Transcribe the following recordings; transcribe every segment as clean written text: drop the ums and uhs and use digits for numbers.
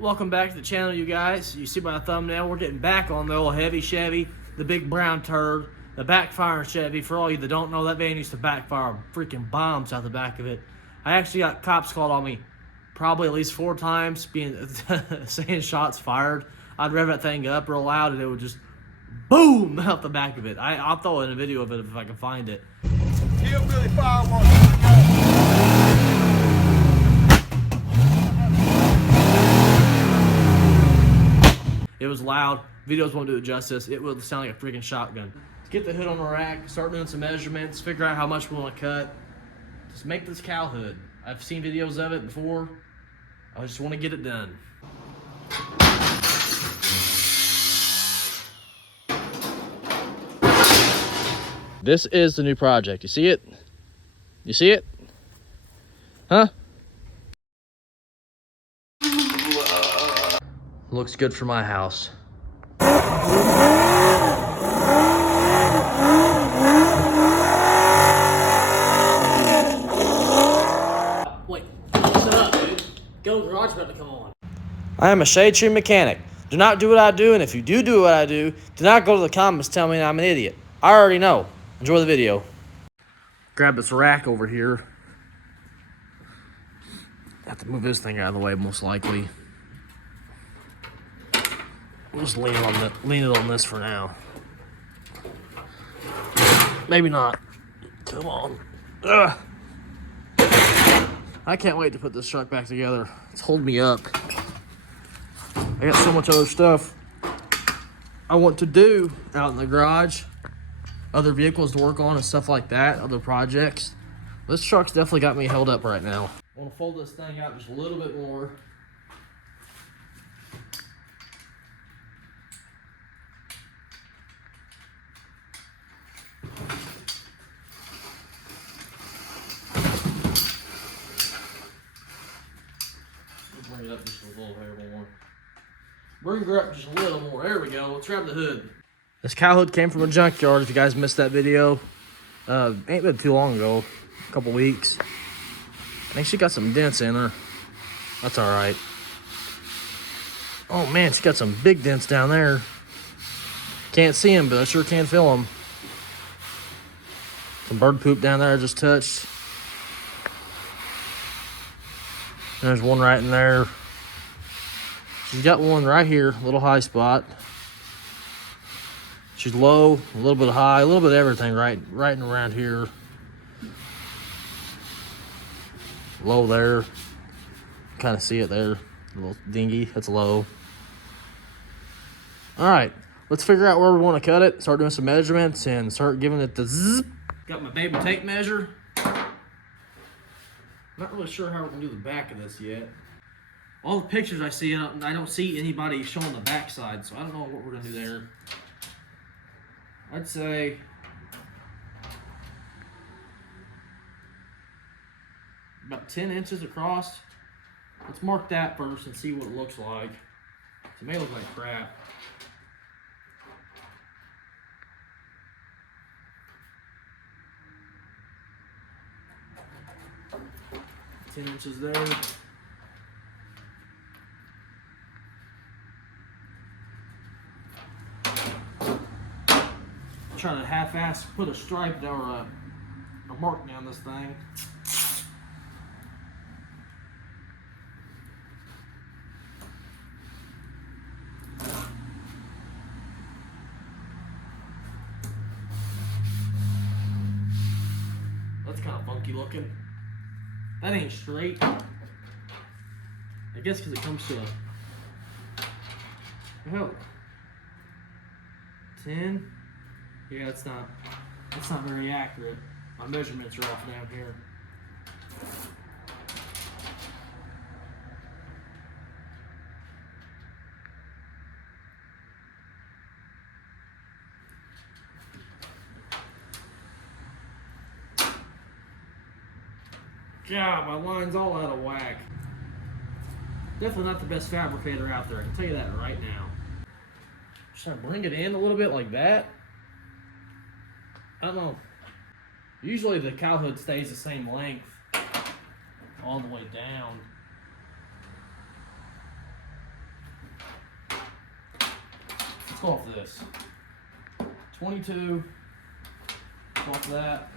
Welcome back to the channel, you guys. You see by the thumbnail, we're getting back on the old heavy Chevy, the big brown turd, the backfiring Chevy. For all you that don't know, that van used to backfire freaking bombs out the back of it. I actually got cops called on me probably at least 4 times, saying shots fired. I'd rev that thing up real loud and it would just boom out the back of it. I'll throw in a video of it if I can find it. Hillbilly fireworks. It was loud. Videos won't do it justice. It will sound like a freaking shotgun. Get the hood on the rack, start doing some measurements, figure out how much we want to cut. Just make this cow hood. I've seen videos of it before. I just want to get it done. This is the new project. You see it? You see it? Huh? Looks good for my house. Wait, listen up, dude. Go garage about to come on. I am a shade tree mechanic. Do not do what I do, and if you do what I do, do not go to the comments telling me I'm an idiot. I already know. Enjoy the video. Grab this rack over here. Have to move this thing out of the way, most likely. We'll just lean it on this for now. Maybe not. Come on. Ugh. I can't wait to put this truck back together. It's holding me up. I got so much other stuff I want to do out in the garage. Other vehicles to work on and stuff like that. Other projects. This truck's definitely got me held up right now. I want to fold this thing out just a little bit more. Bring it up just a little bit more. Bring her up just a little more. There we go. Let's grab the hood. This cow hood came from a junkyard. If you guys missed that video, ain't been too long ago, a couple weeks. I think she got some dents in her. That's all right. Oh man, she got some big dents down there. Can't see them, but I sure can feel them. Some bird poop down there I just touched. There's one right in there. She's got one right here, a little high spot. She's low, a little bit high, a little bit of everything right and around here. Low there. Kind of see it there. A little dingy, that's low. Alright, let's figure out where we want to cut it, start doing some measurements, and start giving it the zzz. Got my baby tape measure. Not really sure how we're going to do the back of this yet. All the pictures I see, I don't see anybody showing the back side, so I don't know what we're going to do there. I'd say about 10 inches across. Let's mark that first and see what it looks like. It may look like crap. Ten inches there. Trying to half-ass put a stripe or a mark down this thing. That's kind of funky looking. That ain't straight. I guess because it comes to a 10. Yeah, that's not very accurate. My measurements are off down here. God, my line's all out of whack. Definitely not the best fabricator out there, I can tell you that right now. Just trying to bring it in a little bit like that. I don't know. Usually the cow hood stays the same length all the way down. Let's go off this. 22. Off that.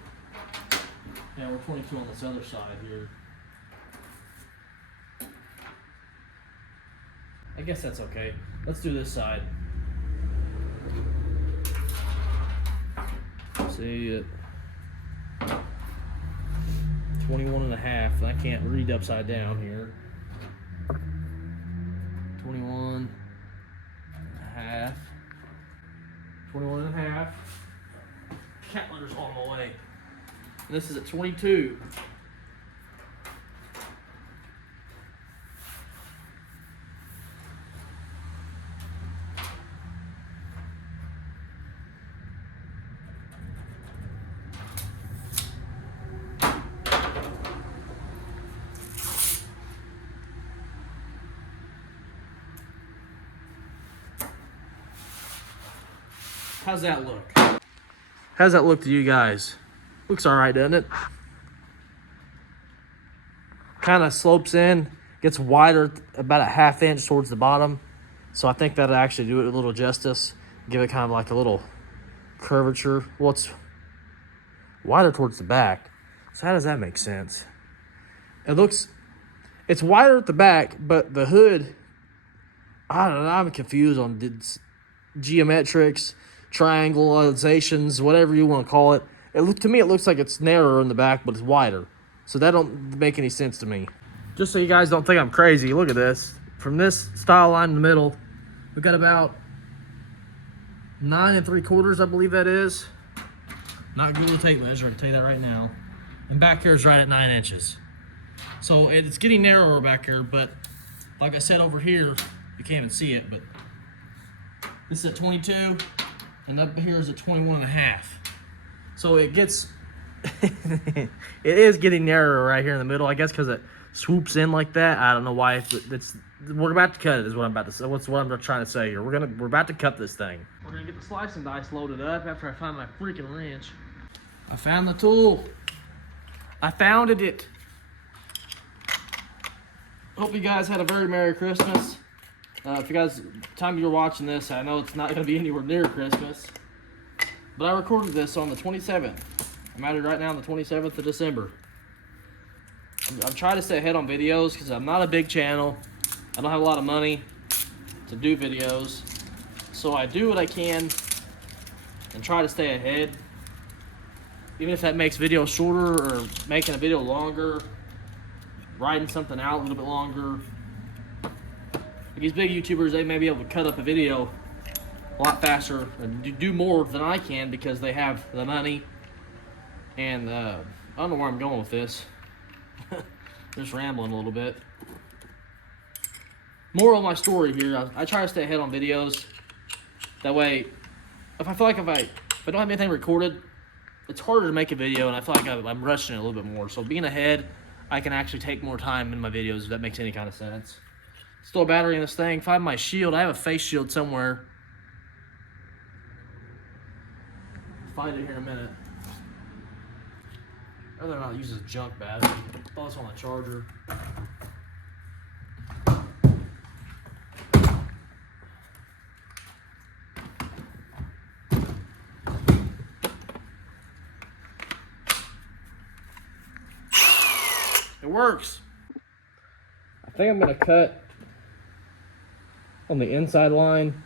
Yeah, we're 22 on this other side here. I guess that's okay. Let's do this side. See it. 21 and a half. I can't read upside down here. 21 and a half. 21 and a half. Cat litter's on the way. And this is at 22. How's that look? How's that look to you guys? Looks all right, doesn't it? Kind of slopes in, gets wider about a ½ inch towards the bottom. So I think that'll actually do it a little justice. Give it kind of like a little curvature. Well, it's wider towards the back. So how does that make sense? It's wider at the back, but the hood, I don't know, I'm confused on geometrics, triangleizations, whatever you want to call it. To me, it looks like it's narrower in the back, but it's wider. So that don't make any sense to me. Just so you guys don't think I'm crazy, look at this. From this style line in the middle, we've got about 9 3/4, I believe that is. Not Google tape measure, I can tell you that right now. And back here is right at 9 inches. So it's getting narrower back here, but like I said over here, you can't even see it, but this is at 22, and up here is at 21 and a half. So it gets, it is getting narrower right here in the middle, I guess because it swoops in like that. I don't know why. We're about to cut it is what I'm about to say. What's what I'm trying to say here. We're about to cut this thing. We're gonna get the slicing dice loaded up after I find my freaking wrench. I found the tool. I found it. Hope you guys had a very Merry Christmas. If you guys, time you're watching this, I know it's not going to be anywhere near Christmas, but I recorded this on the 27th. I'm at it right now on the 27th of December. I'm trying to stay ahead on videos because I'm not a big channel. I don't have a lot of money to do videos, so I do what I can and try to stay ahead. Even if that makes videos shorter or making a video longer, writing something out a little bit longer. These big YouTubers, they may be able to cut up a video a lot faster and do more than I can because they have the money. And I don't know where I'm going with this. Just rambling a little bit. Moral of my story here, I try to stay ahead on videos. That way, if I don't have anything recorded, it's harder to make a video, and I feel like I'm rushing it a little bit more. So being ahead, I can actually take more time in my videos, if that makes any kind of sense. Still a battery in this thing. Find my shield. I have a face shield somewhere. Find it here in a minute. I'd rather not use this junk battery. Oh, it's on the charger. It works. I think I'm gonna cut on the inside line.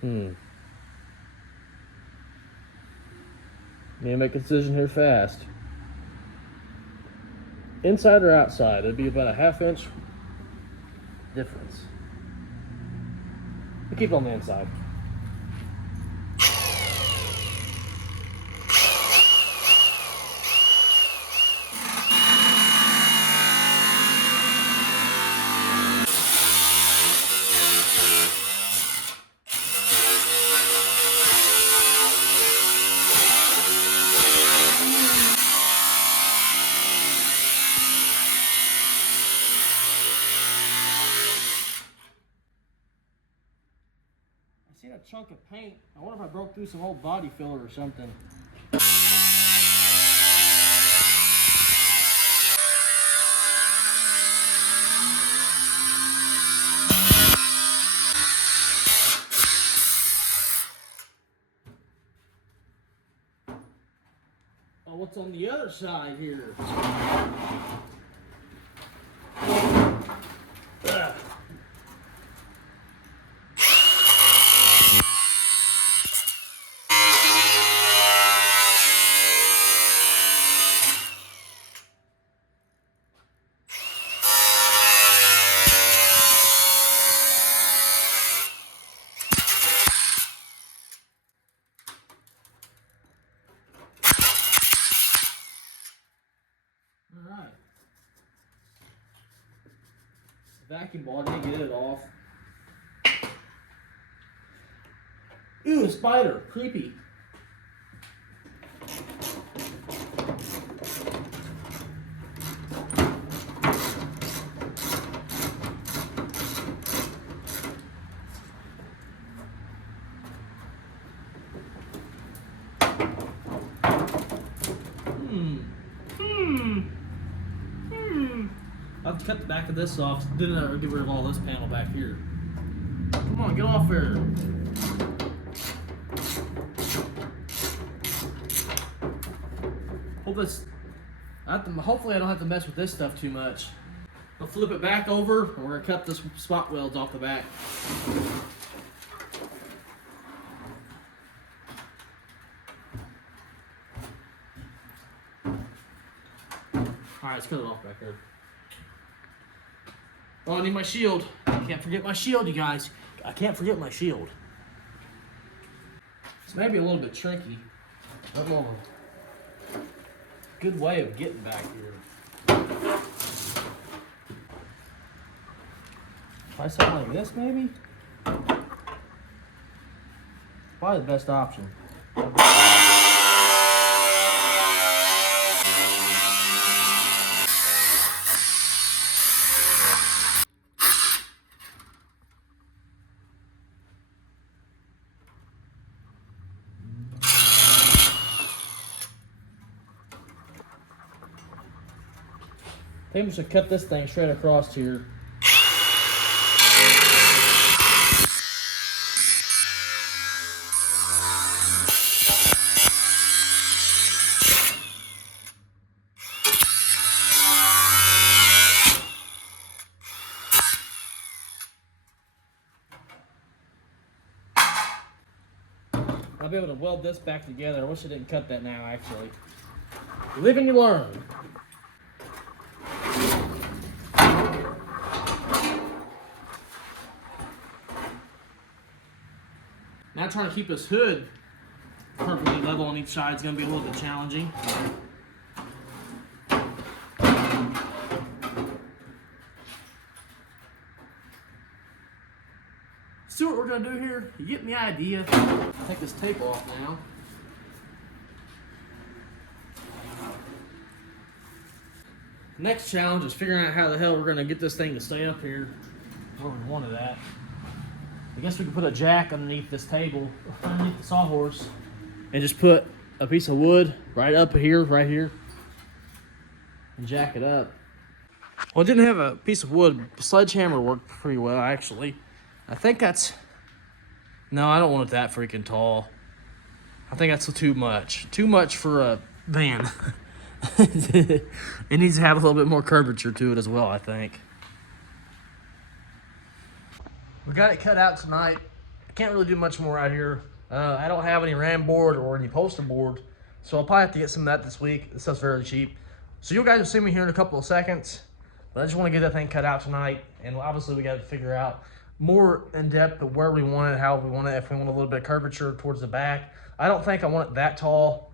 Need to make a decision here fast. Inside or outside? It'd be about a ½ inch difference. We'll keep it on the inside. I seen a chunk of paint. I wonder if I broke through some old body filler or something. what's on the other side here. Ugh. Alright. Vacuum ball, I didn't get it off. Ooh, a spider. Creepy. I'll have to cut the back of this off, then I'll get rid of all this panel back here. Come on, get off there. Hopefully I don't have to mess with this stuff too much. I'll flip it back over, and we're gonna cut the spot welds off the back. Alright, let's cut it off back there. Oh, I need my shield. I can't forget my shield, you guys. I can't forget my shield. It's maybe a little bit tricky. But well, good way of getting back here. Try something like this, maybe? Probably the best option. I think I'm just gonna cut this thing straight across here. I'll be able to weld this back together. I wish I didn't cut that now, actually. You live and you learn. Now trying to keep this hood perfectly level on each side is going to be a little bit challenging. See what we're going to do here? You get the idea? Take this tape off now. Next challenge is figuring out how the hell we're going to get this thing to stay up here where we want it at. I guess we can put a jack underneath this table, underneath the sawhorse, and just put a piece of wood right up here, and jack it up. Well, I didn't have a piece of wood. Sledgehammer worked pretty well, actually. I think that's... No, I don't want it that freaking tall. I think that's too much. Too much for a van. It needs to have a little bit more curvature to it as well, I think. We got it cut out tonight. I can't really do much more out here. I don't have any ram board or any poster board, so I'll probably have to get some of that this week. This stuff's very cheap. So you guys will see me here in a couple of seconds, but I just want to get that thing cut out tonight, and obviously we got to figure out more in depth of where we want it, how we want it, if we want a little bit of curvature towards the back. I don't think I want it that tall.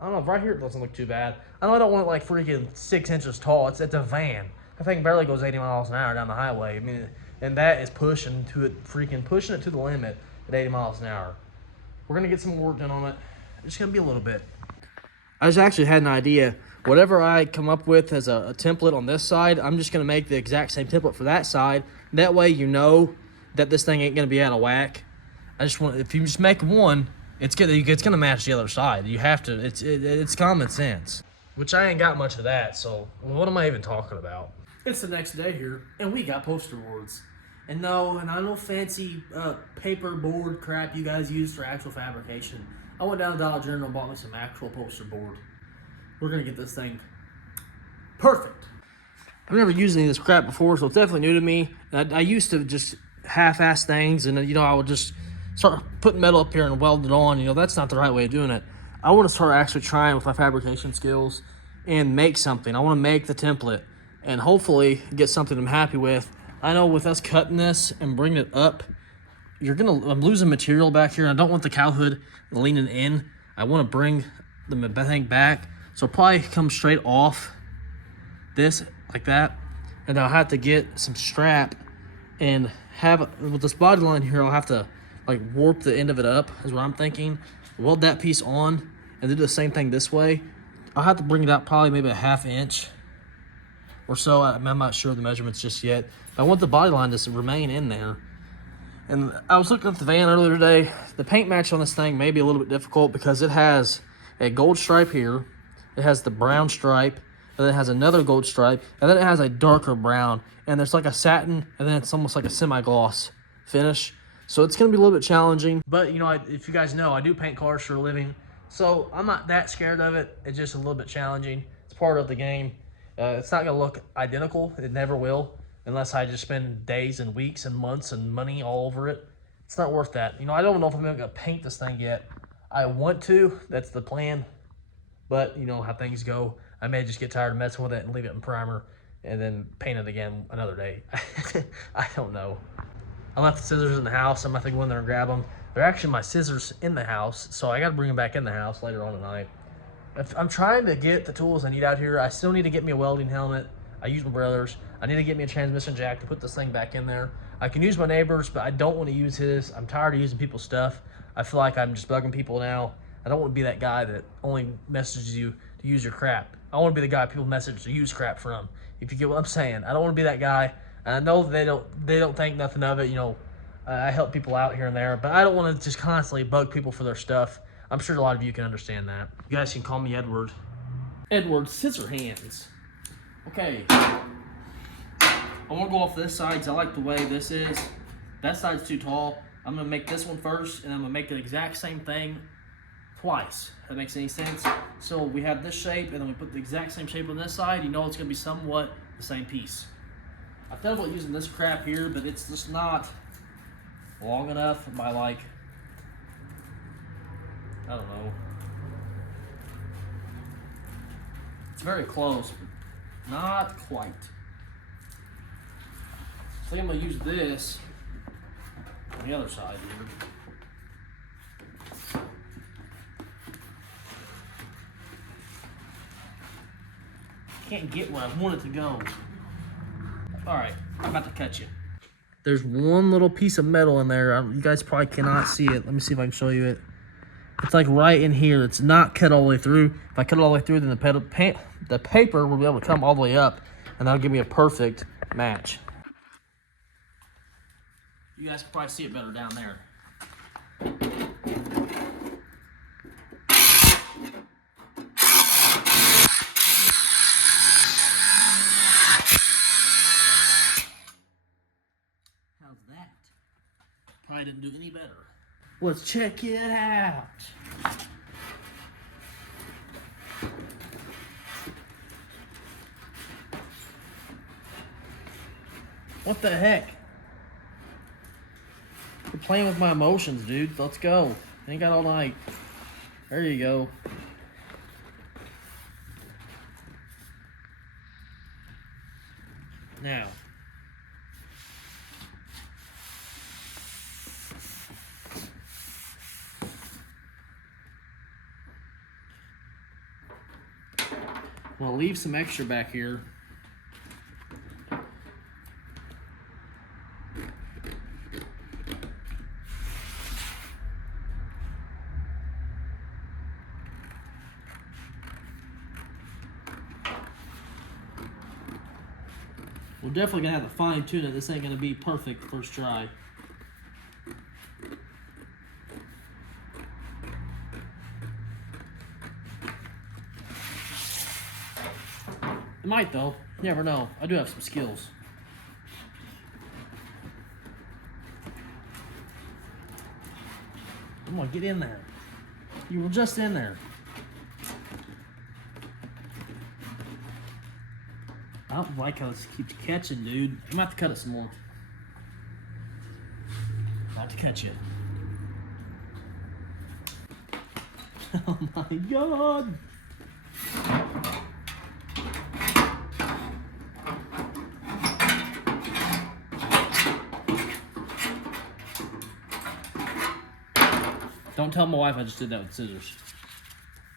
I don't know, right here it doesn't look too bad. I don't want it like freaking 6 inches tall. It's a van. That thing barely goes 80 miles an hour down the highway. I mean, and that is pushing it to the limit at 80 miles an hour. We're gonna get some work done on it. It's gonna be a little bit. I just actually had an idea. Whatever I come up with as a template on this side, I'm just gonna make the exact same template for that side. That way you know that this thing ain't gonna be out of whack. I just want, if you just make one, it's gonna match the other side. You have to. It's common sense. Which I ain't got much of that. So what am I even talking about? It's the next day here, and we got poster boards. And no, and I know fancy paper board crap you guys use for actual fabrication. I went down to Dollar General and bought me some actual poster board. we're gonna get this thing perfect. I've never used any of this crap before, so it's definitely new to me. I used to just half-ass things, and I would just start putting metal up here and weld it on. That's not the right way of doing it. I want to start actually trying with my fabrication skills and make something. I want to make the template and hopefully get something I'm happy with. I know with us cutting this and bringing it up, I'm losing material back here. I don't want the cow hood leaning in. I want to bring the thing back, so probably come straight off this like that, and I'll have to get some strap and have with this body line here. I'll have to like warp the end of it up is what I'm thinking. Weld that piece on and do the same thing this way. I'll have to bring it out probably maybe a 1/2 inch or so. I'm not sure of the measurements just yet, but I want the body line to remain in there. And I was looking at the van earlier today. The paint match on this thing may be a little bit difficult because it has a gold stripe here, it has the brown stripe, and then it has another gold stripe, and then it has a darker brown, and there's like a satin, and then it's almost like a semi-gloss finish. So it's going to be a little bit challenging. But, if you guys know, I do paint cars for a living, so I'm not that scared of it. It's just a little bit challenging. It's part of the game. It's not going to look identical. It never will, unless I just spend days and weeks and months and money all over it. It's not worth that. I don't know if I'm going to paint this thing yet. I want to. That's the plan. But, how things go. I may just get tired of messing with it and leave it in primer and then paint it again another day. I don't know. I left the scissors in the house. I'm going to go in there and grab them. They're actually my scissors in the house, so I got to bring them back in the house later on tonight. I'm trying to get the tools I need out here. I still need to get me a welding helmet. I use my brother's. I need to get me a transmission jack to put this thing back in there. I can use my neighbor's, but I don't want to use his. I'm tired of using people's stuff. I feel like I'm just bugging people now. I don't want to be that guy that only messages you to use your crap. I want to be the guy people message to use crap from. If you get what I'm saying, I don't want to be that guy. And I know they don't think nothing of it. I help people out here and there, but I don't want to just constantly bug people for their stuff. I'm sure a lot of you can understand that. You guys can call me Edward. Edward Scissorhands. Okay. I want to go off this side because I like the way this is. That side's too tall. I'm going to make this one first, and I'm going to make the exact same thing twice. If that makes any sense. So we have this shape, and then we put the exact same shape on this side. It's going to be somewhat the same piece. I thought about using this crap here, but it's just not long enough by I don't know. It's very close, but not quite. I think I'm going to use this on the other side here. Can't get where I want it to go. Alright, I'm about to cut you. There's one little piece of metal in there. You guys probably cannot see it. Let me see if I can show you it. It's like right in here. It's not cut all the way through. If I cut it all the way through, then the paper will be able to come all the way up, and that'll give me a perfect match. You guys can probably see it better down there. How's that? Probably didn't do any better. Let's check it out. What the heck? You're playing with my emotions, dude. Let's go. Ain't got all night. There you go. Now. I'm gonna leave some extra back here. We're definitely gonna have to fine tune it. This ain't gonna be perfect first try. It might though. You never know. I do have some skills. Come on, get in there. You were just in there. I don't like how this keeps catching, dude. I might have to cut it some more. I have to catch it. Oh my god! Don't tell my wife I just did that with scissors.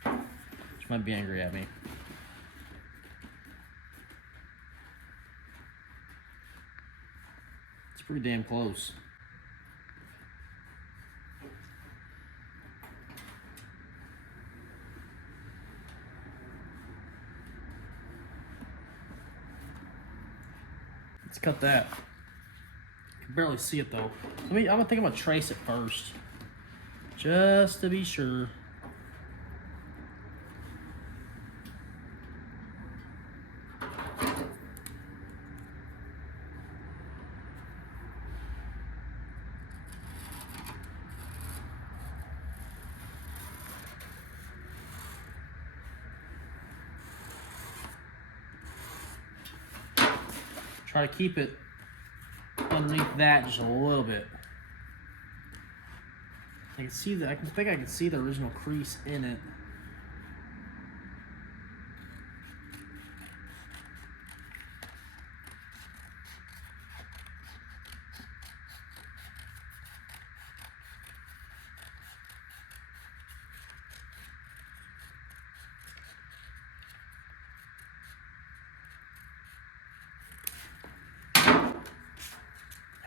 She might be angry at me. It's pretty damn close. Let's cut that. You can barely see it though. I'm gonna trace it first. Just to be sure. Try to keep it underneath that just a little bit. I can see that. I think I can see the original crease in it.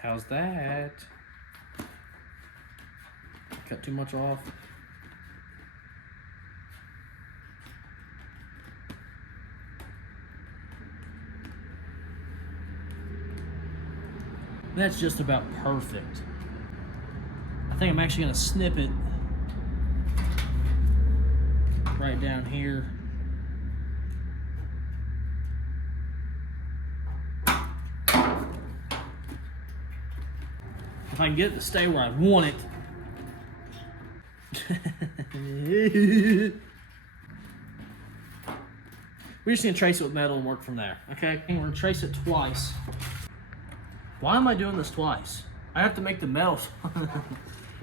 How's that? Cut too much off. That's just about perfect. I think I'm actually gonna snip it right down here. If I can get it to stay where I want it. We're just gonna trace it with metal and work from there, okay? And we're gonna trace it twice. Why am I doing this twice? I have to make the metal.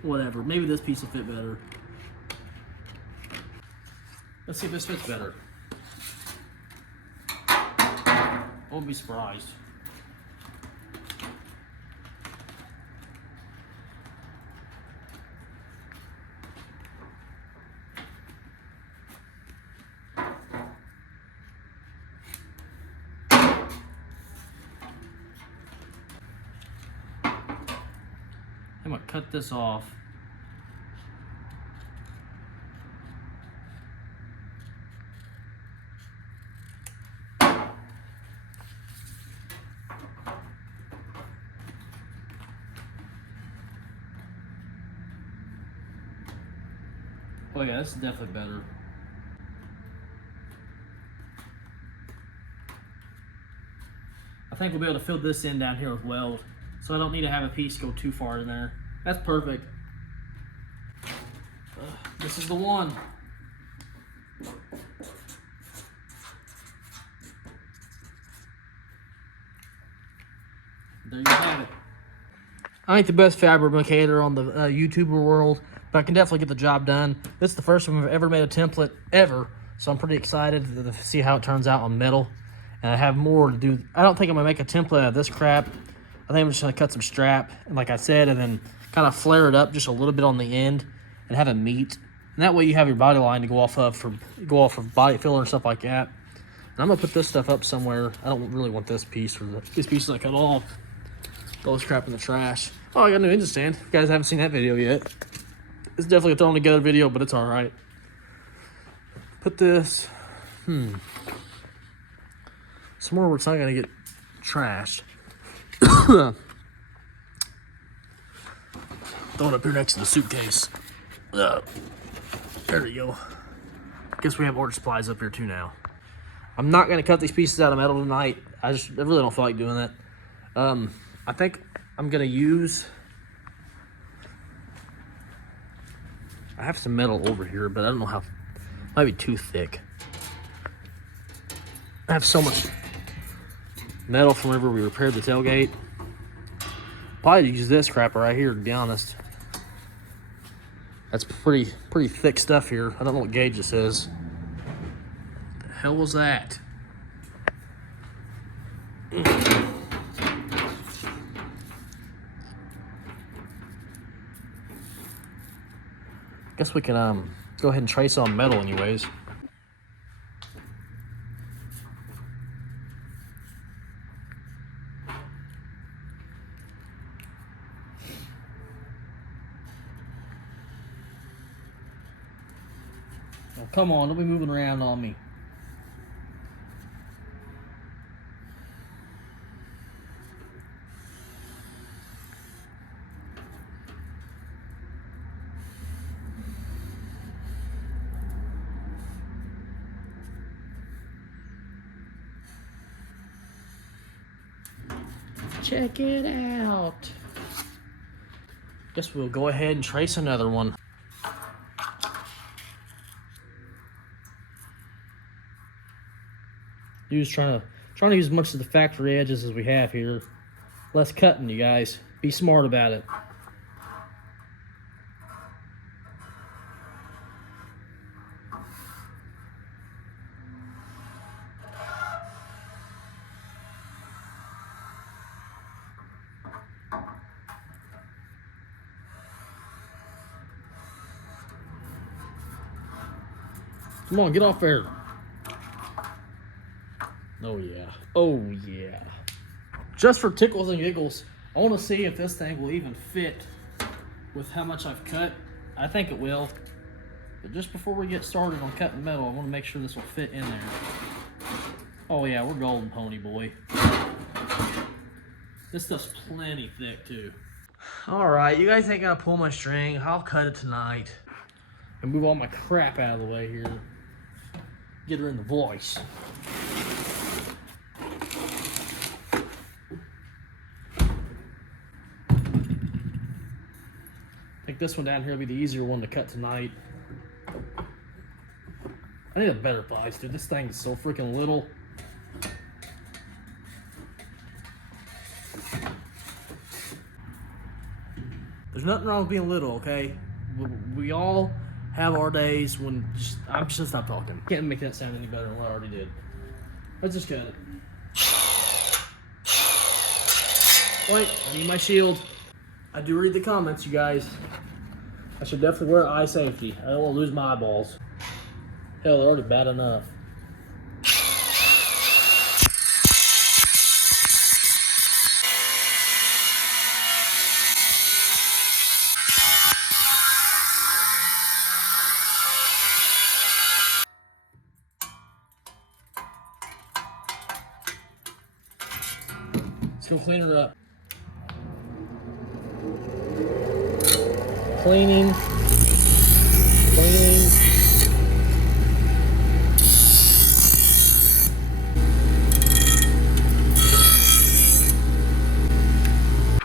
Whatever, maybe this piece will fit better. Let's see if this fits better. I won't be surprised. I'm gonna cut this off. Oh yeah, this is definitely better. I think we'll be able to fill this in down here with weld, so I don't need to have a piece go too far in there. That's perfect. This is the one. There you have it. I ain't the best fabricator on the YouTuber world, but I can definitely get the job done. This is the first time I've ever made a template ever, so I'm pretty excited to see how it turns out on metal. And I have more to do. I don't think I'm gonna make a template out of this crap. I think I'm just gonna cut some strap, and like I said, and then kind of flare it up just a little bit on the end and have it meet. And that way you have your body line to go off of body filler and stuff like that. And I'm gonna put this stuff up somewhere. I don't really want this piece or these pieces I cut off. Throw this crap in the trash. Oh, I got a new engine stand. If you guys haven't seen that video yet, it's definitely a thrown together video, but it's all right. Put this, somewhere where it's not gonna get trashed. Throw it up here next to the suitcase. There we go. Guess we have order supplies up here too now. I'm not gonna cut these pieces out of metal tonight. I really don't feel like doing that. I think I'm gonna use. I have some metal over here, but I don't know how. Might be too thick. I have so much metal from whenever we repaired the tailgate. Probably use this crap right here, to be honest. That's pretty thick stuff here. I don't know what gauge this is. What the hell was that? Guess we can go ahead and trace on metal anyways. Oh, come on, don't be moving around on me. Check it out. Guess we'll go ahead and trace another one. Trying to use as much of the factory edges as we have here. Less cutting, you guys. Be smart about it. Come on, get off there. Oh yeah. Oh yeah. Just for tickles and giggles, I want to see if this thing will even fit with how much I've cut. I think it will. But just before we get started on cutting metal, I want to make sure this will fit in there. Oh yeah, we're golden, pony boy. This stuff's plenty thick too. Alright, you guys ain't gonna pull my string. I'll cut it tonight. And move all my crap out of the way here. Get her in the voice. I think this one down here will be the easier one to cut tonight. I need a better vise, dude. This thing is so freaking little. There's nothing wrong with being little, okay? We all have our days when I'm just not talking. Can't make that sound any better than what I already did. Let's just cut it. Wait, I need my shield. I do read the comments, you guys. I should definitely wear eye safety. I don't want to lose my eyeballs. Hell, they're already bad enough. Let's go clean her up. Cleaning.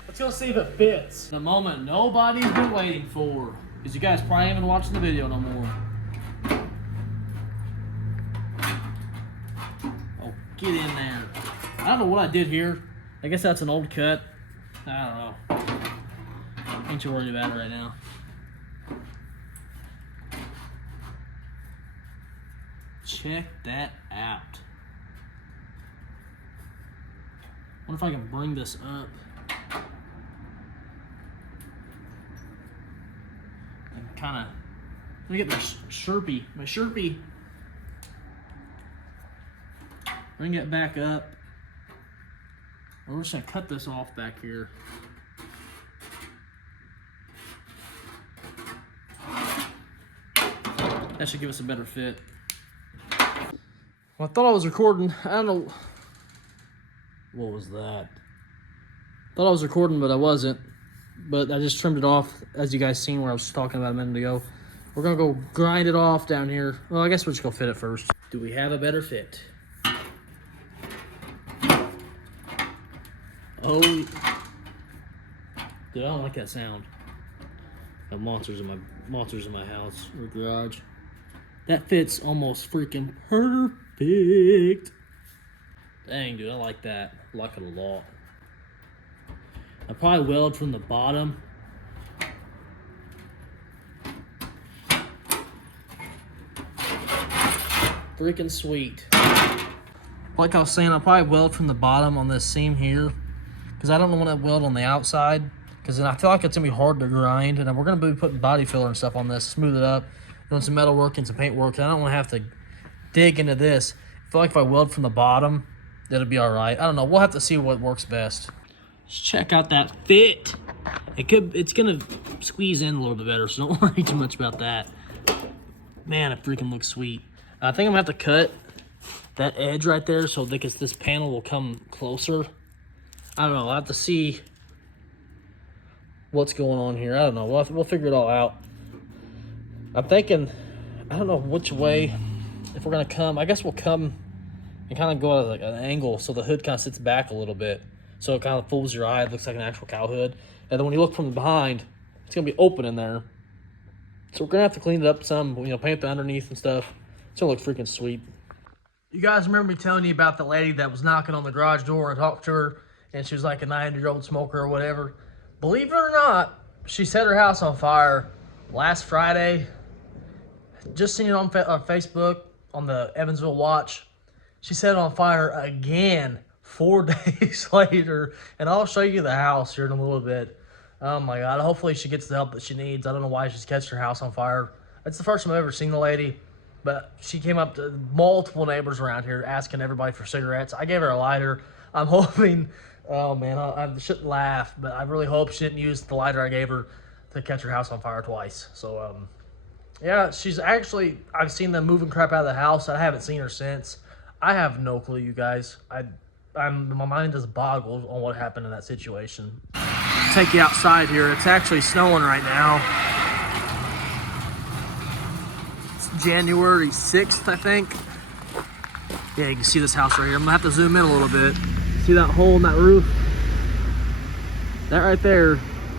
Let's go see if it fits. The moment nobody's been waiting for. Because you guys probably haven't been watching the video no more. Oh, get in there. I don't know what I did here. I guess that's an old cut. I don't know. Ain't too worried about it right now. Check that out. Wonder if I can bring this up. And kind of, let me get my Sherpy. Bring it back up. We're just gonna cut this off back here. That should give us a better fit. Well, I thought I was recording. I don't know. What was that? Thought I was recording, but I wasn't. But I just trimmed it off, as you guys seen where I was talking about a minute ago. We're gonna go grind it off down here. Well, I guess we're just gonna fit it first. Do we have a better fit? Oh, dude, I don't like that sound. I have monsters in my house or garage. That fits almost freaking perfect. Dang, dude, I like that. I like it a lot. I probably weld from the bottom. Freaking sweet. Like I was saying, I'll probably weld from the bottom on this seam here, because I don't want to weld on the outside, because then I feel like it's going to be hard to grind, and we're going to be putting body filler and stuff on this, smooth it up, doing some metal work and some paint work, and I don't want to have to dig into this. I feel like if I weld from the bottom, that'll be all right. I don't know. We'll have to see what works best. Let's check out that fit. It's going to squeeze in a little bit better, so don't worry too much about that. Man, it freaking looks sweet. I think I'm going to have to cut that edge right there so because this panel will come closer. I don't know. I'll have to see what's going on here. I don't know. We'll figure it all out. I'm thinking, I don't know which way, if we're going to come. I guess we'll come and kind of go at like an angle so the hood kind of sits back a little bit. So it kind of fools your eye. It looks like an actual cow hood. And then when you look from behind, it's going to be open in there. So we're going to have to clean it up some, paint the underneath and stuff. It's going to look freaking sweet. You guys remember me telling you about the lady that was knocking on the garage door and talked to her, and she was like a 90-year-old smoker or whatever? Believe it or not, she set her house on fire last Friday. Just seen it on Facebook on the Evansville Watch. She set it on fire again 4 days later, and I'll show you the house here in a little bit. Oh my God, hopefully she gets the help that she needs. I don't know why she's catching her house on fire. It's the first time I've ever seen the lady, but she came up to multiple neighbors around here asking everybody for cigarettes. I gave her a lighter. I'm hoping, oh man, I shouldn't laugh, but I really hope she didn't use the lighter I gave her to catch her house on fire twice. So, yeah, she's actually, I've seen them moving crap out of the house. I haven't seen her since. I have no clue, you guys. My mind is boggled on what happened in that situation. Take you outside here. It's actually snowing right now. It's January 6th, I think. Yeah, you can see this house right here. I'm gonna have to zoom in a little bit. See that hole in that roof? That right there.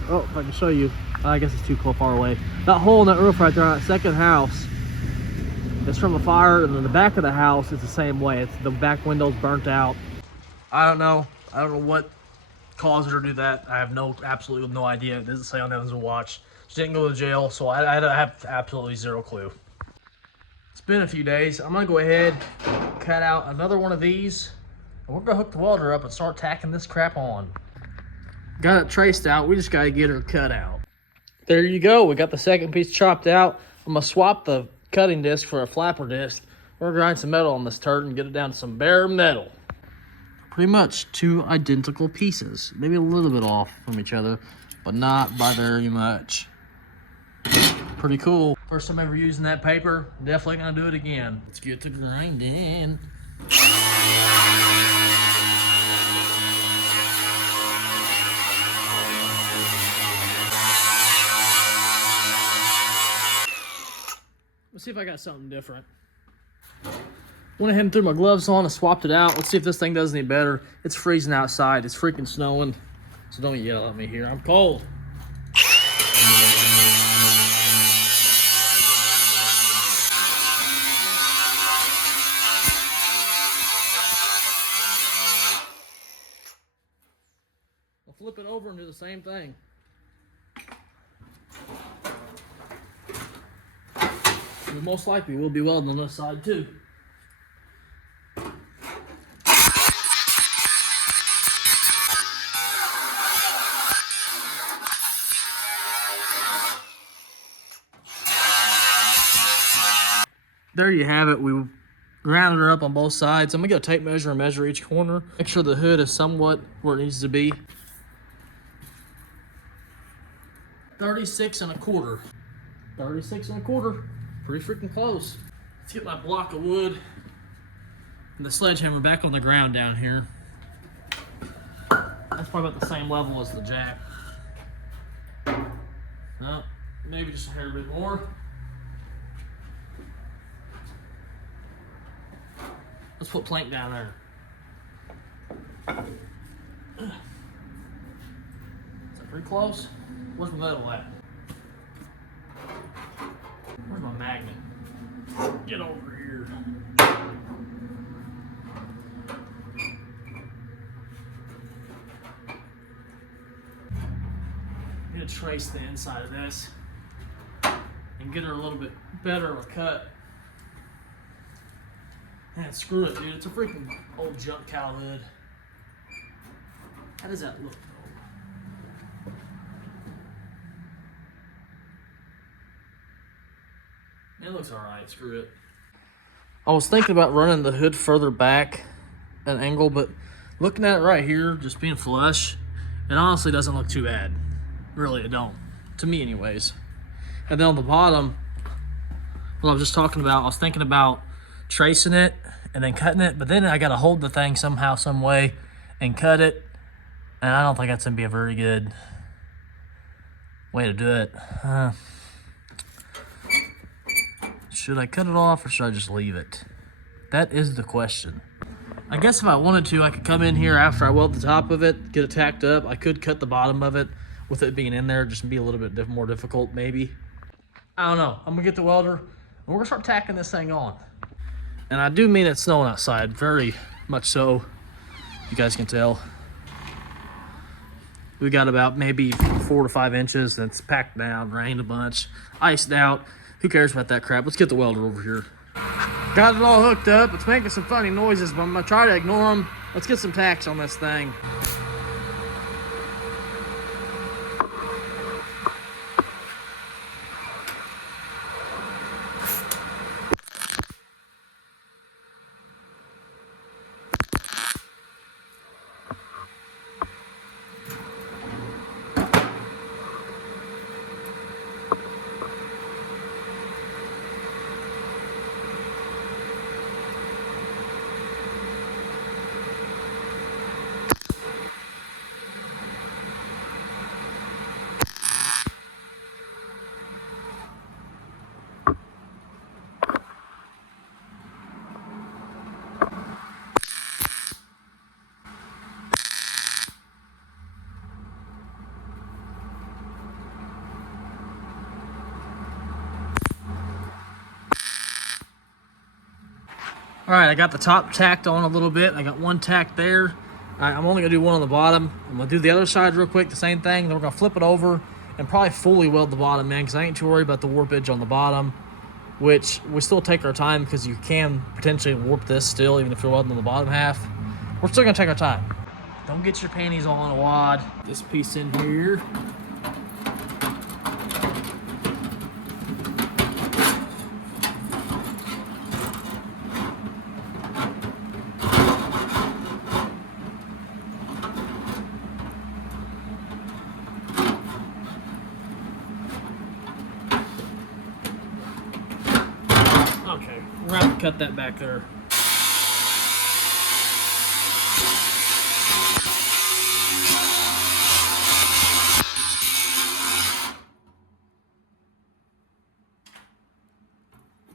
Oh, if I can show you. I guess it's too far away. That hole in that roof right there on that second house, it's from a fire, and then the back of the house is the same way. It's the back window's burnt out. I don't know what caused her to do that. I have absolutely no idea. It doesn't say on Evansville Watch. She didn't go to jail, so I have absolutely zero clue. It's been a few days. I'm gonna go ahead, cut out another one of these, and we're gonna hook the welder up and start tacking this crap on. Got it traced out. We just gotta get her cut out. There you go. We got the second piece chopped out. I'm gonna swap the cutting disc for a flapper disc. We're gonna grind some metal on this turd and get it down to some bare metal. Pretty much two identical pieces. Maybe a little bit off from each other, but not by very much. Pretty cool. First time ever using that paper. Definitely gonna do it again. Let's get to grinding. Let's see if I got something different. Went ahead and threw my gloves on and swapped it out. Let's see if this thing does any better. It's freezing outside. It's freaking snowing. So don't yell at me here. I'm cold. I'll flip it over and do the same thing. We most likely will be welding on this side too. There you have it. We rounded her up on both sides. I'm gonna get a tape measure and measure each corner. Make sure the hood is somewhat where it needs to be. 36 1/4. 36 1/4. Pretty freaking close. Let's get my block of wood and the sledgehammer back on the ground down here. That's probably about the same level as the jack. No, maybe just a hair bit more. Let's put plank down there. Is that pretty close? Where's my metal at? Where's my magnet? Get over here. I'm gonna trace the inside of this and get her a little bit better of a cut. Man, screw it, dude. It's a freaking old junk cow hood. How does that look, though? It looks alright. Screw it. I was thinking about running the hood further back at an angle, but looking at it right here, just being flush, it honestly doesn't look too bad. Really, it don't. To me, anyways. And then on the bottom, what I was just talking about, I was thinking about tracing it and then cutting it, but then I gotta hold the thing somehow, some way, and cut it, and I don't think that's gonna be a very good way to do it. Should I cut it off or should I just leave it? That is the question. I guess if I wanted to, I could come in here after I weld the top of it, get it tacked up. I could cut the bottom of it with it being in there, just be a little bit more difficult maybe. I don't know. I'm gonna get the welder and we're gonna start tacking this thing on. And I do mean it's snowing outside, very much so. You guys can tell. We got about maybe 4 to 5 inches. That's packed down, rained a bunch, iced out. Who cares about that crap? Let's get the welder over here. Got it all hooked up. It's making some funny noises, but I'm gonna try to ignore them. Let's get some tacks on this thing. All right, I got the top tacked on a little bit. I got one tack there. I'm only gonna do one on the bottom. I'm gonna do the other side real quick, the same thing. Then we're gonna flip it over and probably fully weld the bottom in because I ain't too worried about the warpage on the bottom, which we still take our time because you can potentially warp this still, even if you're welding on the bottom half. We're still gonna take our time. Don't get your panties all in a wad. This piece in here. Okay, we're gonna have to cut that back there.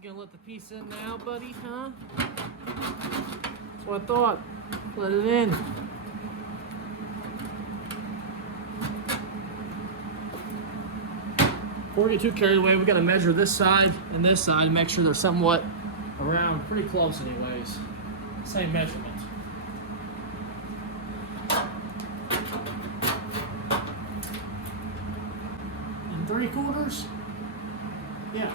You gonna let the piece in now, buddy, huh? That's what I thought. Let it in. Before we get too carried away, we gotta measure this side and this side and make sure they're somewhat around, pretty close anyways. Same measurement. And 3/4? Yeah.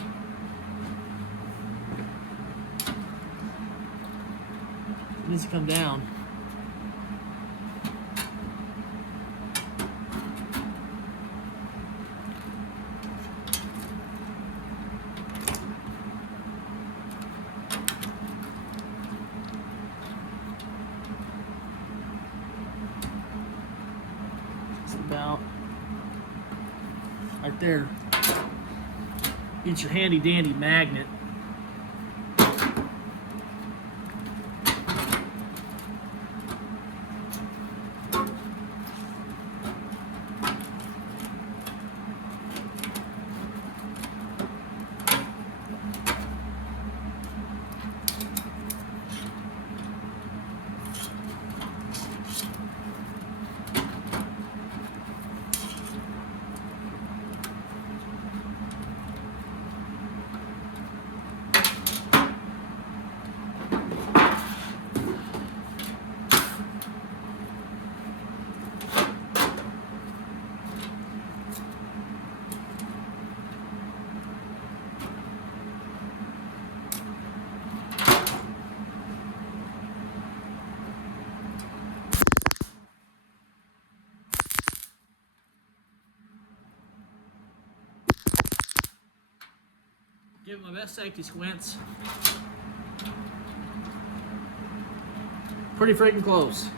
It needs to come down. About right there. Get your handy dandy magnet. Give it my best safety squints. Pretty freaking close.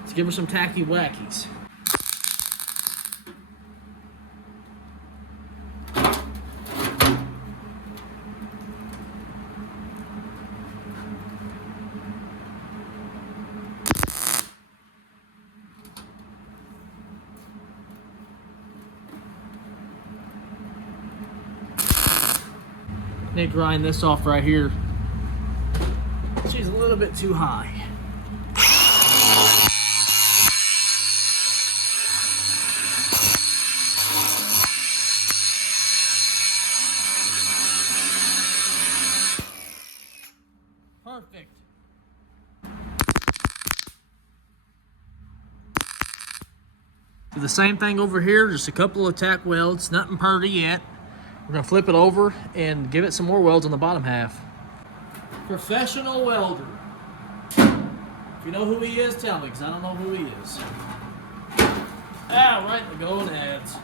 Let's give her some tacky wackies. Need to grind this off right here. She's a little bit too high. Perfect. Do the same thing over here, just a couple of tack welds, nothing pretty yet. We're gonna flip it over and give it some more welds on the bottom half. Professional welder. If you know who he is, tell me, because I don't know who he is. Ah, right in the gonads.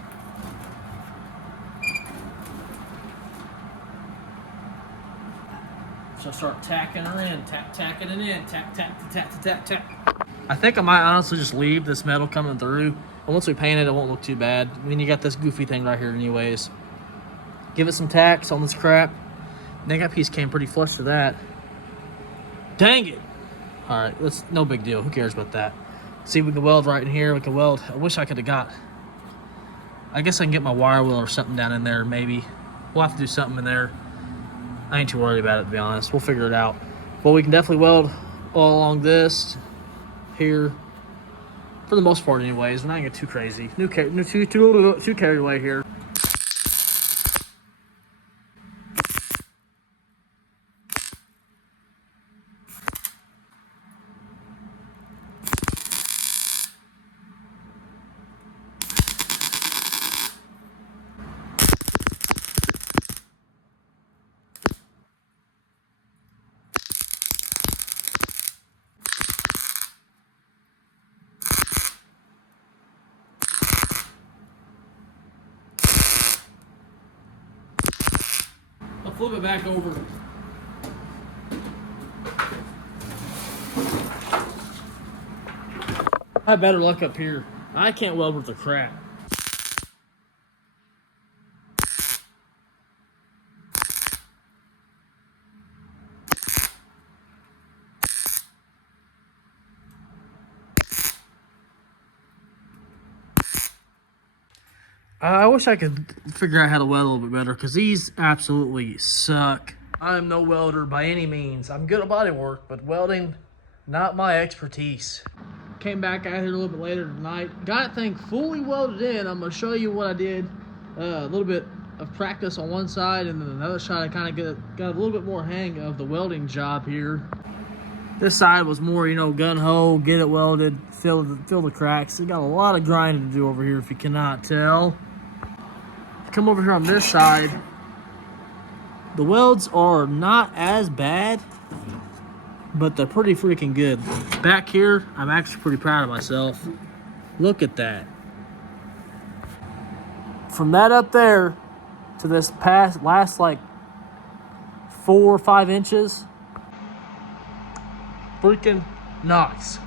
So start tacking her in, tacking it in, tack. I think I might honestly just leave this metal coming through. And once we paint it, it won't look too bad. I mean, you got this goofy thing right here anyways. Give it some tacks on this crap. Dang, that piece came pretty flush to that. Dang it. All right, that's no big deal. Who cares about that? See, we can weld right in here. We can weld. I wish I could have got. I guess I can get my wire wheel or something down in there, maybe. We'll have to do something in there. I ain't too worried about it, to be honest. We'll figure it out. But we can definitely weld all along this, here, for the most part anyways. We're not gonna get too crazy. Too carried away here. I'll flip it back over. I have better luck up here. I can't weld with the crap. I wish I could figure out how to weld a little bit better, because these absolutely suck. I'm no welder by any means. I'm good at body work, but welding, not my expertise. Came back out here a little bit later tonight. Got that thing fully welded in. I'm going to show you what I did. A little bit of practice on one side, and then another side I kind of got a little bit more hang of the welding job here. This side was more, you know, gun-ho, get it welded, fill the cracks. We got a lot of grinding to do over here, if you cannot tell. Come over here on this side. The welds are not as bad, but they're pretty freaking good. Back here, I'm actually pretty proud of myself. Look at that. From that up there to this last like 4 or 5 inches, freaking nice.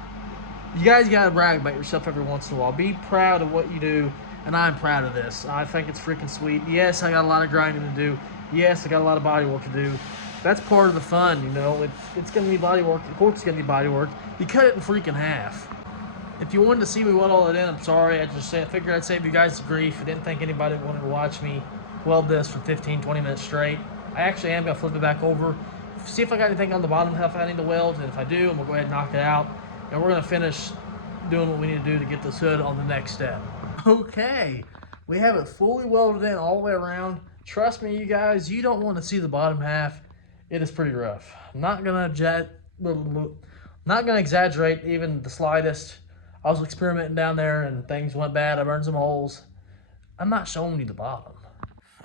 You guys gotta brag about yourself every once in a while. Be proud of what you do, and I'm proud of this. I think it's freaking sweet. Yes, I got a lot of grinding to do. Yes, I got a lot of body work to do. That's part of the fun, you know. It's gonna be body work. Of course it's gonna be body work. You cut it in freaking half. If you wanted to see me weld all that in, I'm sorry. I figured I'd save you guys the grief. I didn't think anybody wanted to watch me weld this for 15, 20 minutes straight. I actually am gonna flip it back over, see if I got anything on the bottom half I need to weld, and if I do, I'm gonna go ahead and knock it out. And we're gonna finish doing what we need to do to get this hood on the next step. Okay, we have it fully welded in all the way around. Trust me, you guys, you don't want to see the bottom half. It is pretty rough. I'm not gonna exaggerate even the slightest. I was experimenting down there and things went bad. I burned some holes. I'm not showing you the bottom.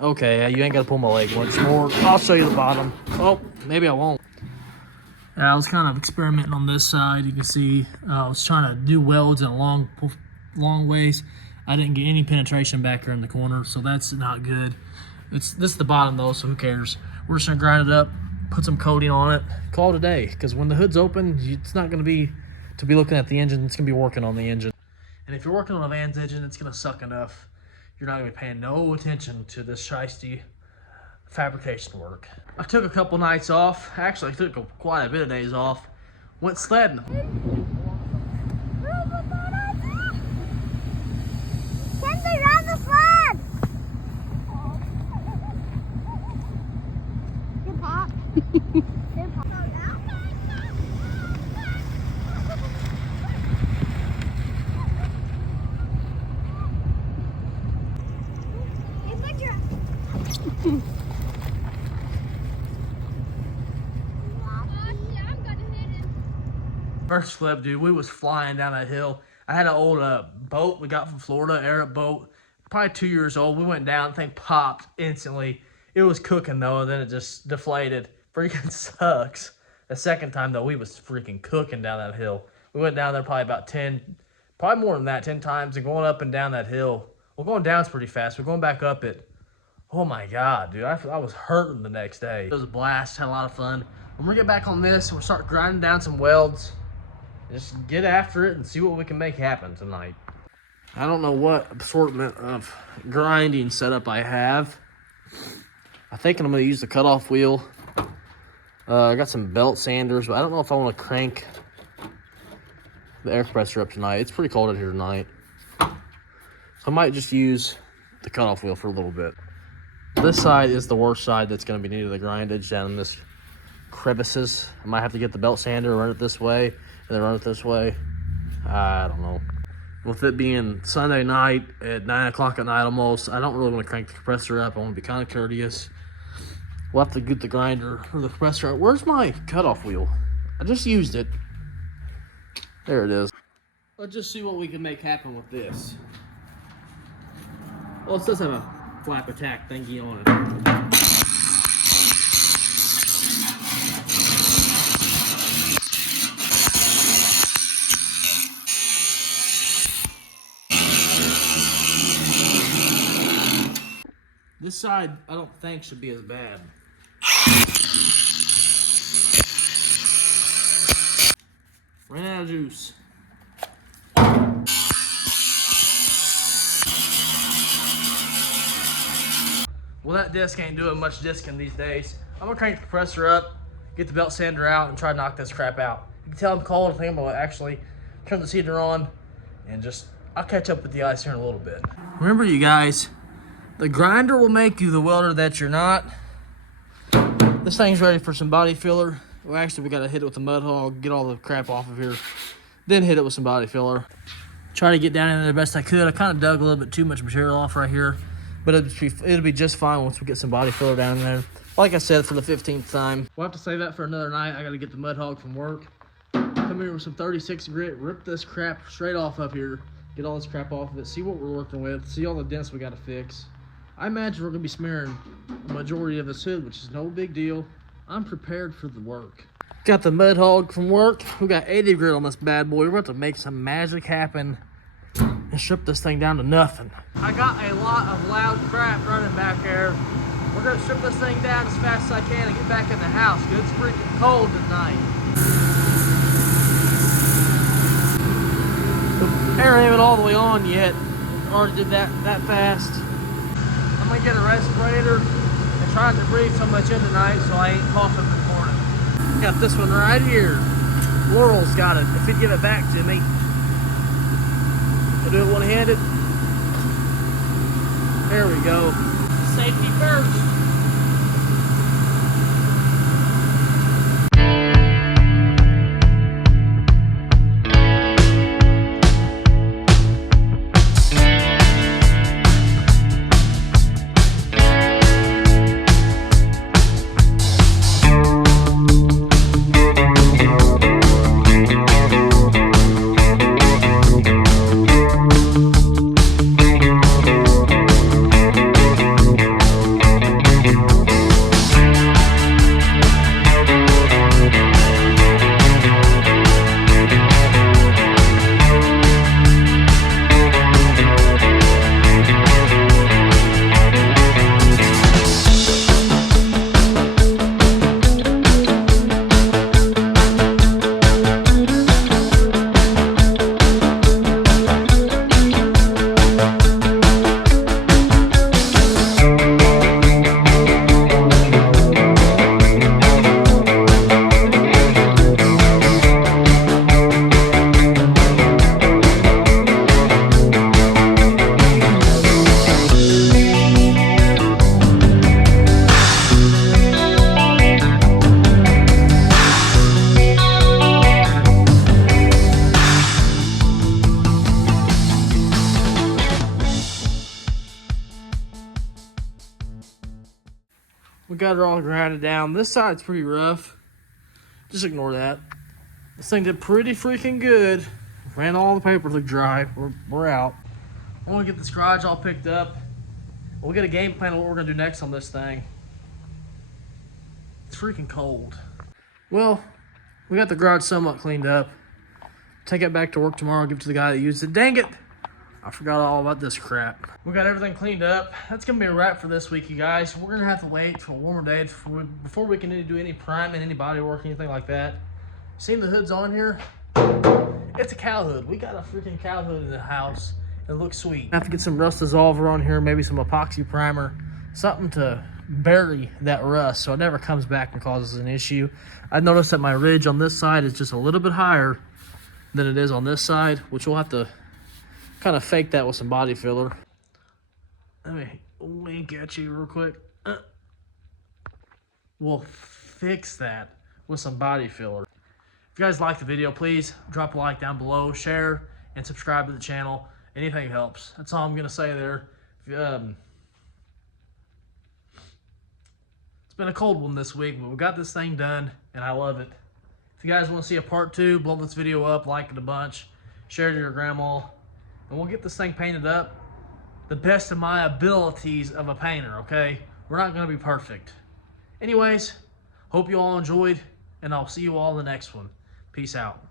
Okay, you ain't gotta pull my leg once more. I'll show you the bottom. Oh, maybe I won't. I was kind of experimenting on this side. You can see I was trying to do welds in a long ways. I didn't get any penetration back here in the corner, so that's not good. This is the bottom though, so who cares? We're just gonna grind it up, put some coating on it, call it a day. Because when the hood's open, it's not gonna be to be looking at the engine. It's gonna be working on the engine. And if you're working on a van's engine, it's gonna suck enough. You're not gonna be paying no attention to this shiesty fabrication work. I took a couple nights off. Actually, I took quite a bit of days off. Went sledding. First flip, dude, we was flying down that hill. I had an old boat we got from Florida, Arab boat, probably 2 years old. We went down, the thing popped instantly. It was cooking though, and then it just deflated. Freaking sucks. The second time though, we was freaking cooking down that hill. We went down there probably about 10, probably more than that, 10 times, and going up and down that hill. Well, going down's pretty fast. We're going back up it. Oh my God, dude, I was hurting the next day. It was a blast, had a lot of fun. When we get back on this, we'll start grinding down some welds. Just get after it and see what we can make happen tonight. I don't know what assortment of grinding setup I have. I think I'm going to use the cutoff wheel. I got some belt sanders, but I don't know if I want to crank the air compressor up tonight. It's pretty cold out here tonight. So I might just use the cutoff wheel for a little bit. This side is the worst side that's going to be needed the grindage down in this crevices. I might have to get the belt sander, run it this way, and then run it this way. I don't know. With it being Sunday night at 9 o'clock at night almost, I don't really want to crank the compressor up. I want to be kind of courteous. We'll have to get the grinder or the compressor out. Where's my cutoff wheel? I just used it. There it is. Let's just see what we can make happen with this. Well, it does have a flap attack thingy on it. This side, I don't think should be as bad. Ran out of juice. Well, that disc ain't doing much discing these days. I'm gonna crank the compressor up, get the belt sander out, and try to knock this crap out. You can tell I'm cold. I think I'm gonna actually turn the heater on and I'll catch up with you guys here in a little bit. Remember, you guys, the grinder will make you the welder that you're not. This thing's ready for some body filler. Well, actually, we got to hit it with the mud hog, get all the crap off of here, then hit it with some body filler. Try to get down in there the best I could. I kind of dug a little bit too much material off right here, but it'll be just fine once we get some body filler down in there. Like I said, for the 15th time. We'll have to save that for another night. I got to get the mud hog from work. Come here with some 36 grit, rip this crap straight off up here, get all this crap off of it, see what we're working with, see all the dents we got to fix. I imagine we're going to be smearing a majority of this hood, which is no big deal. I'm prepared for the work. Got the mud hog from work. We got 80 grit on this bad boy. We're about to make some magic happen and strip this thing down to nothing. I got a lot of loud crap running back there. We're going to strip this thing down as fast as I can and get back in the house, because it's freaking cold tonight. The air ain't even all the way on yet. Already did that fast. I'm gonna get a respirator and try not to breathe so much in tonight so I ain't coughing this morning. Got this one right here. Laurel's got it. If he'd give it back to me. I'll do it one-handed. There we go. Safety first. We got it all grinded down. This side's pretty rough. Just ignore that. This thing did pretty freaking good. Ran all the paper through dry. We're out. I want to get this garage all picked up. We'll get a game plan of what we're going to do next on this thing. It's freaking cold. Well, we got the garage somewhat cleaned up. Take it back to work tomorrow, give it to the guy that used it. Dang it! I forgot all about this crap. We got everything cleaned up. That's going to be a wrap for this week, you guys. We're going to have to wait for a warmer day before we can do any priming, any body work, anything like that. Seen the hoods on here? It's a cow hood. We got a freaking cow hood in the house. It looks sweet. I have to get some rust dissolver on here, maybe some epoxy primer, something to bury that rust so it never comes back and causes an issue. I noticed that my ridge on this side is just a little bit higher than it is on this side, which we'll have to kind of fake that with some body filler. Let me wink at you real quick. We'll fix that with some body filler. If you guys like the video, please drop a like down below, share, and subscribe to the channel. Anything helps. That's all I'm going to say there. It's been a cold one this week, but we got this thing done, and I love it. If you guys want to see a part 2, blow this video up, like it a bunch, share it to your grandma, and we'll get this thing painted up the best of my abilities of a painter, okay? We're not going to be perfect. Anyways, hope you all enjoyed, and I'll see you all in the next one. Peace out.